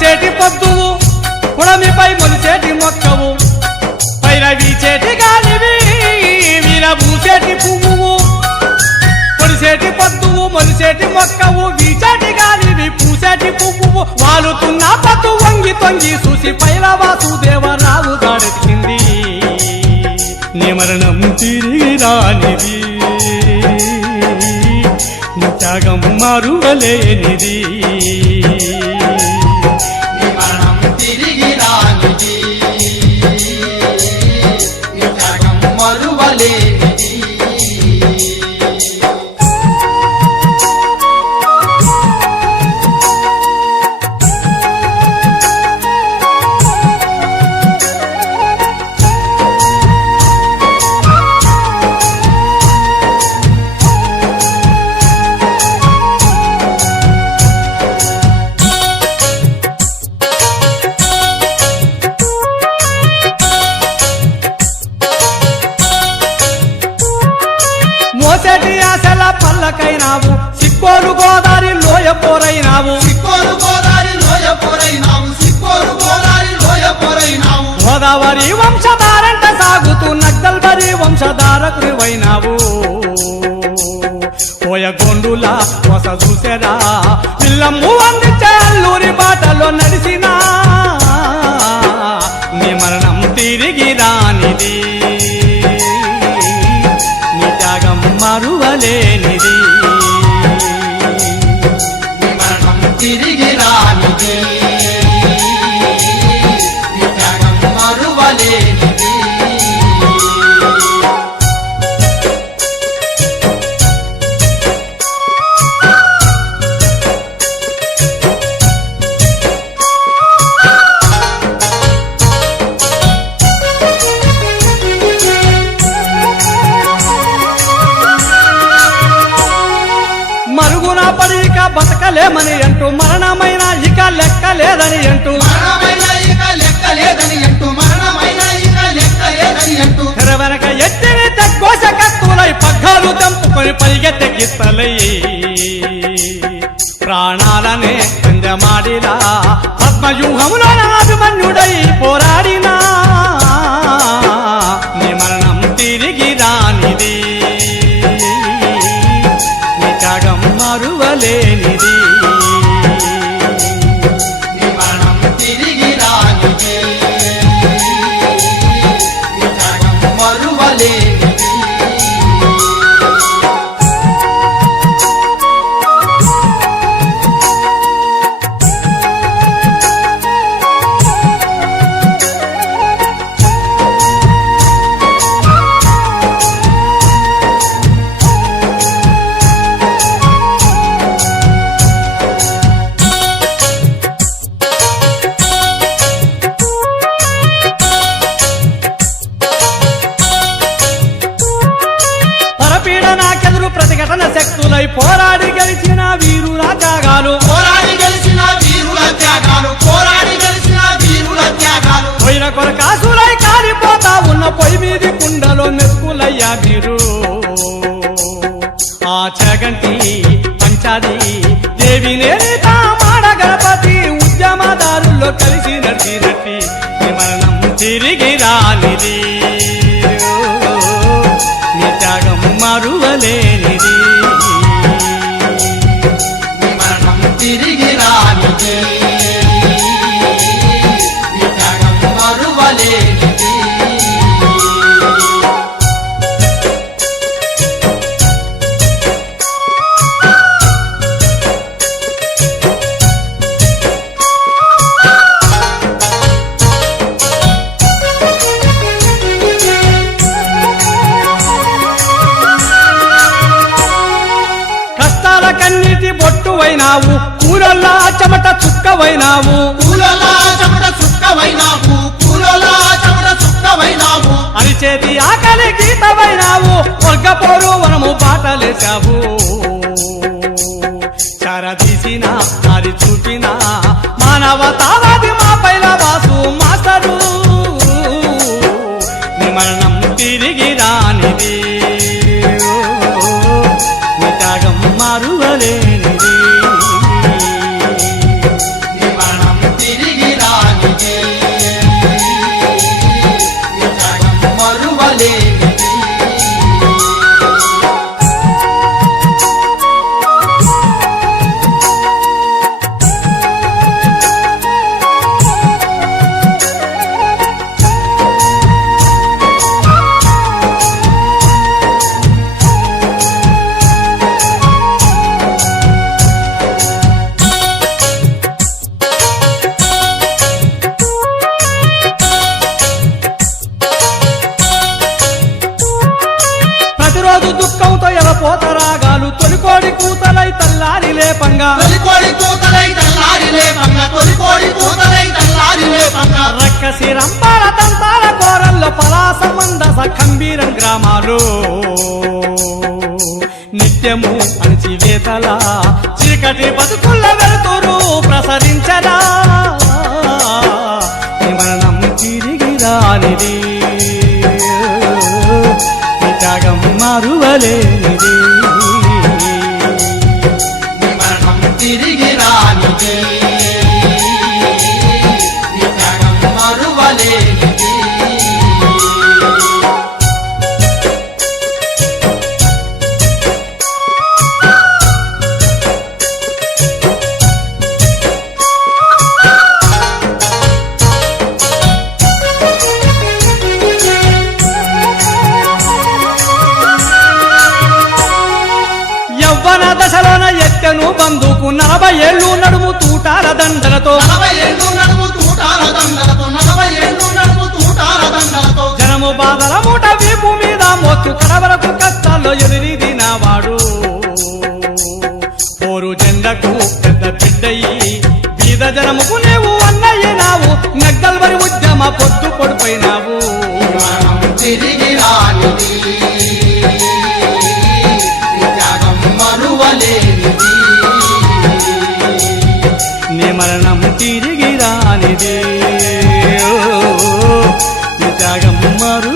పొడిసేటి పొద్దువు పుడమిపై మొలిసేటి మొక్కవు పైన వీచేటి గాలివి వీరబూసేటి పువ్వువు పొడిసేటి పొద్దువు మొలిసేటి మొక్కవు వీచేటి గాలివి పూసేటి పువ్వువు వాలుతున్న పత్తు వంగి తొంగి చూసి పైల వాసుదేవరావు దాడెత్తింది నీ మరణం తిరిగి రానిది నీ త్యాగం మరువలేనిది మోసేటి ఆశల పల్లకైనావు సిక్కోలు గోదారి లోయ పోరైనావు గోదావరి వంశధారంట సాగుతూ నక్సల్బరి వంశధారకుడివైనావు పోయగొండులా కొస చూసెరా పిల్లమ్ము అందించే అల్లూరి బాటలో నడిసినా నీ మరణం తిరిగి రానిది మరువలేనిది మరణం తిరిగి రానిది త్యాగం మరువలేనిది మరుగున పడిక బతకలేమని అంటూ మరణమైన ఇక లెక్కలేదని అంటూ వెనక ఎత్తిని తగ్గోస కత్తులై పగ్గాలు తెంపుకొని పరిగెత్తెక్కిస్తలై ప్రాణాలనే పంజమాడిలా పద్మవ్యూహములో అభిమన్యుడై పోరాడినా నీ మరణం తిరిగి రానిది త్యాగం మరువలేనిది మరణం తిరిగి రానిది త్యాగం మరువలేనిది ప్రతిఘటన శక్తులై పోరాడి గెలిచిన వీరుల త్యాగాలు పోయిన కొరకాసులై కాలిపోతా ఉన్న పొయ్యి మీది కుండలో మెతుకులయ్యా మీరు ఆ చగంటి పంచాది దేవి నేత మాడ గణపతి ఉద్యమదారుల్లో కలిసి నడిచినట్టి మరణం తిరిగి రానిది నీ త్యాగం మరువలేనిది మరణం తిరిగి రానిది త్యాగం మరువలేనిది కన్నీటి బొట్టువైనావు కూరల్లా చెమట చుక్కవైనావు అరిచేతి ఆకలి గీతవైనావు వర్గపోరు వనము బాటలేశావు చారదీసిన హరి చూపిన మానవతావాది మా పైల వాసు మాస్టరు నీ మరణం తిరిగి రానిది నీ త్యాగం మరువలేనిది మరణం తిరిగి లేపంగా తొలికోడి కూతలై తల్లారి లేపంగా తొలికోడి కూతలై తల్లారి లేపంగా రక్కసి రంపాల దంతాల కోరల్లో పలాస మందస కంబీరం గ్రామాలు నిత్యము అణచివేతల చీకటి బతుకుల్ల వెలుతురు ప్రసరించరా నీ మరణం తిరిగి రానిది నీ త్యాగం మరువలేనిది నీ మరణం తిరిగి రానిది నీ త్యాగం మరువలేనిది యవ్వన దశలోన ఎత్తెను బందుకు 40 ఏళ్ళు నడుము తూటాల దండలతో 40 ఏళ్ళు నడుము తూటాల దండలతో 40 ఏళ్ళు నడుము తూటాల దండలతో జనము బాధల మూట వీపు మీద మోత్తు కడవరకు కష్టాల్లో ఎదిరిదినవాడు పోరు జెండకు పెద్ద బిడ్డయి బీద జనముకు నీవు అన్నయ్యనావు నగ్గల్వరి ఉద్యమ పొద్దు పొడిపోయినావు నీ మరణం తిరిగి రానిది నీ త్యాగం మరువలేనిది నీ మరణం తిరిగి రానిదే నీ త్యాగం మరు